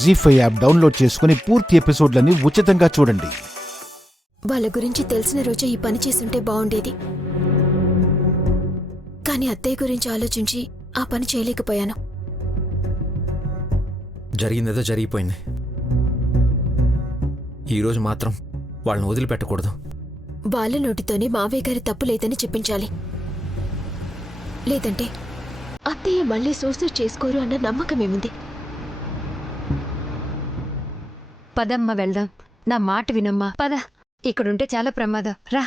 జీ5 app download చేసుకుని పూర్తి ఎపిసోడ్లని ఉచితంగా చూడండి. వాళ్ళ గురించి తెలిసిన రోజే ఈ పని చేసుంటే బాగుండేది. కానీ అత్తయ్య గురించి ఆలోచించి ఆ పని చేయలేకపోయాను. జరిగిందేదో జరిగిపోయింది. ఈరోజు మాత్రం వాళ్ళని వదిలిపెట్టకూడదు. వాళ్ళ నోటితోనే మావయ్య గారి తప్పు లేదని చెప్పించాలి. లేదంటే అత్తయ్య మళ్ళీ సూసైడ్ చేసుకోరు అన్న నమ్మకమేముంది? పదమ్మ వెళ్దాం. నా మాట వినమ్మా, పద. ఇక్కడుంటే చాలా ప్రమాదం, రా.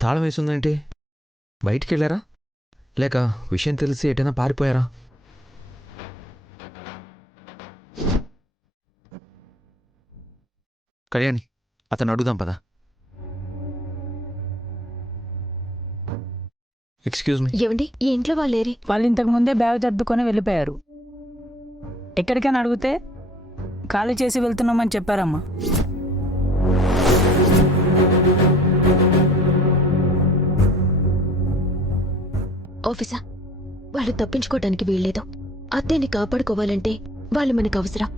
తాళం వేసిందేంటి? బయటికి వెళ్ళారా లేక విషయం తెలిసి ఎటైనా పారిపోయారా? కళ్యాణి, అతను అడుగుదాం పదా. Excuse me. ఏమండి, ఈ ఇంట్లో వాళ్ళేరి? వాళ్ళు ఇంతకు ముందే బ్యాగ్ సర్దుకొని వెళ్ళిపోయారు. ఎక్కడికైనా అడిగితే ఖాళీ చేసి వెళ్తున్నామని చెప్పారమ్మా. ఆఫీసా, వాళ్ళు తప్పించుకోవటానికి వీల్లేదు. అత్తయ్యని కాపాడుకోవాలంటే వాళ్ళు మనకు అవసరం.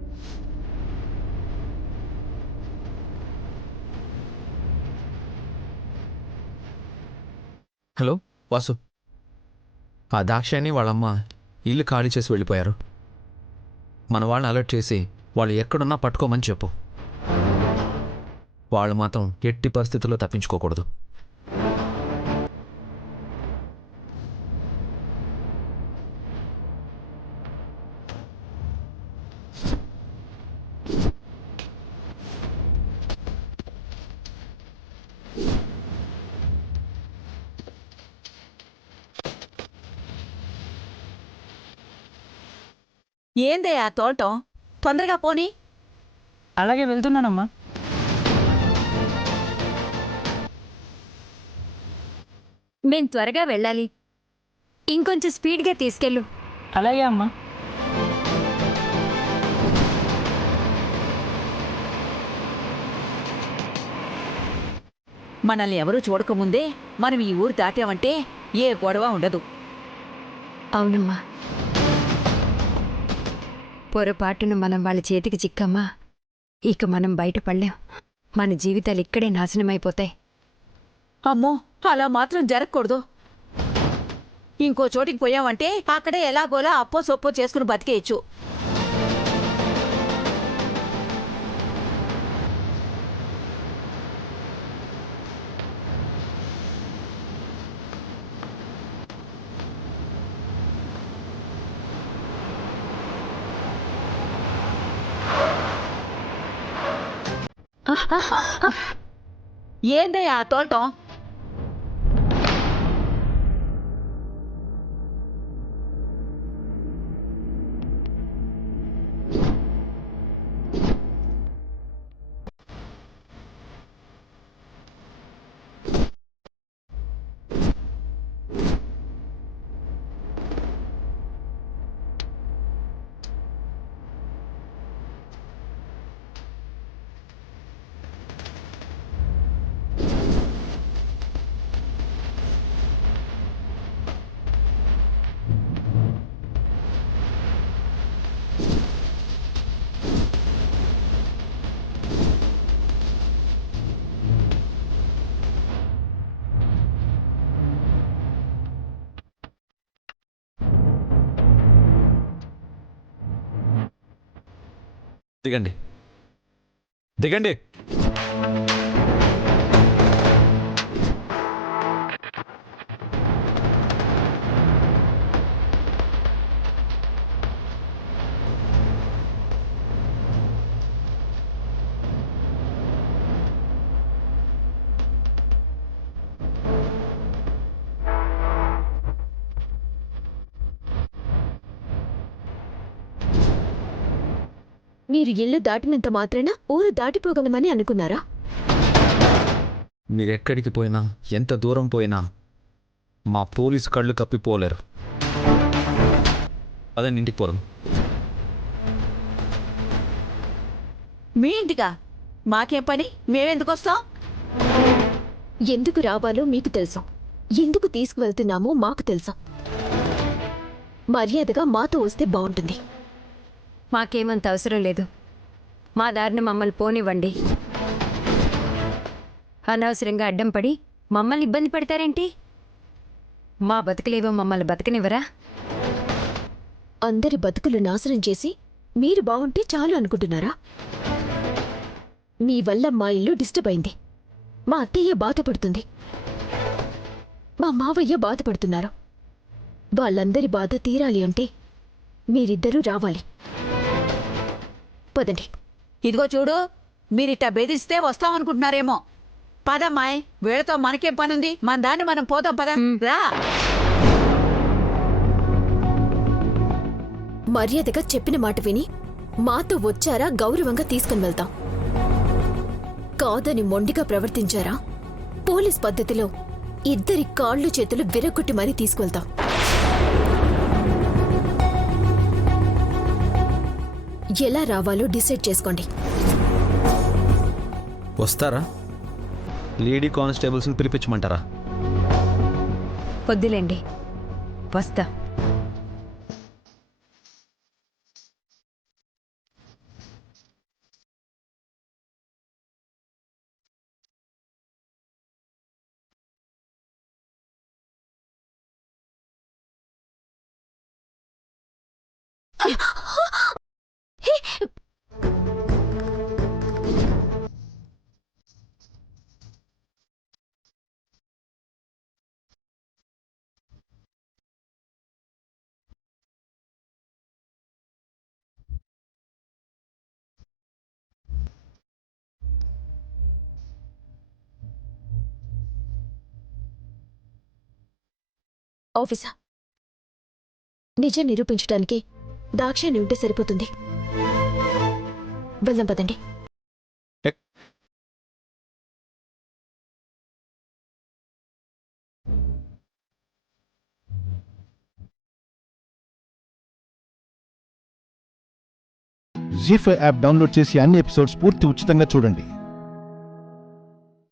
హలో వాసు, ఆ దాక్షాయని వాళ్ళమ్మ ఇల్లు ఖాళీ చేసి వెళ్ళిపోయారు. మన వాళ్ళని అలర్ట్ చేసి వాళ్ళు ఎక్కడున్నా పట్టుకోమని చెప్పు. వాళ్ళు మాత్రం ఎట్టి పరిస్థితుల్లో తప్పించుకోకూడదు. ఏందయ్యా తోటం? తొందరగా పోనీ. అలాగే వెళ్తున్నానమ్మా. మేం త్వరగా వెళ్ళాలి, ఇంకొంచెం స్పీడ్గా తీసుకెళ్ళు. అలాగే అమ్మా. మనల్ని ఎవరూ చూడకముందే మనం ఈ ఊరు దాటామంటే ఏ గొడవ ఉండదు. అవునమ్మా, పొరపాటున మనం వాళ్ళ చేతికి చిక్కమ్మా, ఇక మనం బయటపడలేం. మన జీవితాలు ఇక్కడే నాశనమైపోతాయి. అమ్మో, అలా మాత్రం జరగకూడదు. ఇంకో చోటికి పోయామంటే అక్కడే ఎలాగోలా అప్పో సొప్పో చేసుకుని బతికేయచ్చు. ఏందయ్యా తోటం? దిగండి, దిగండి. మీరు ఇల్లు దాటినంత మాత్రాన ఊరు దాటిపోగలమని అనుకున్నారా? మీరెక్కడికి పోయినా ఎంత దూరం పోయినా మా పోలీసు కళ్ళు కప్పిపోలేరు. అదే ఇంటికి పోదాం. మీ ఇంటికా? మాకేం పని? మేమెందుకు వస్తాం? ఎందుకు రావాలో మీకు తెలుసు, ఎందుకు తీసుకువెళ్తున్నామో మాకు తెలుసు. మర్యాదగా మాతో వస్తే బాగుంటుంది. మాకేమంత అవసరం లేదు. మా దారిని మమ్మల్ని పోనివ్వండి. అనవసరంగా అడ్డం పడి మమ్మల్ని ఇబ్బంది పెడతారేంటి? మా బతుకులేవో మమ్మల్ని బతకనివ్వరా? అందరి బతుకులు నాశనం చేసి మీరు బాగుంటే చాలు అనుకుంటున్నారా? మీ వల్ల మా ఇల్లు డిస్టర్బ్ అయింది. మా అత్తయ్య బాధపడుతుంది, మా మావయ్య బాధపడుతున్నారు. వాళ్ళందరి బాధ తీరాలి అంటే మీరిద్దరూ రావాలి. పదండి. ఇదిగో చూడు, మీరిట్ట బెదిరిస్తే వస్తామనుకుంటున్నారేమో. పదమ్మాయ్, వీళ్ళతో మనకేం పనుంది? మన దాన్ని మనం పోదాం, పద. రా. మర్యాదగా చెప్పిన మాట విని మాతో వచ్చారా గౌరవంగా తీసుకుని వెళ్తాం. కాదని మొండిగా ప్రవర్తించారా పోలీస్ పద్ధతిలో ఇద్దరి కాళ్ళు చేతులు విరగొట్టి మరీ తీసుకువెళ్తాం. ఎలా రావాలో డిసైడ్ చేసుకోండి. వస్తారా? లేడీ కానిస్టేబుల్స్ని పిలిపించమంటారా? వద్దులేండి, వస్తా. ఆఫీసర్, నిజం నిరూపించడానికి దాక్షాయణి ఉంటే సరిపోతుంది. వెళ్దాం పదండి. జీ5 యాప్ డౌన్లోడ్ చేసి అన్ని ఎపిసోడ్స్ పూర్తి ఉచితంగా చూడండి.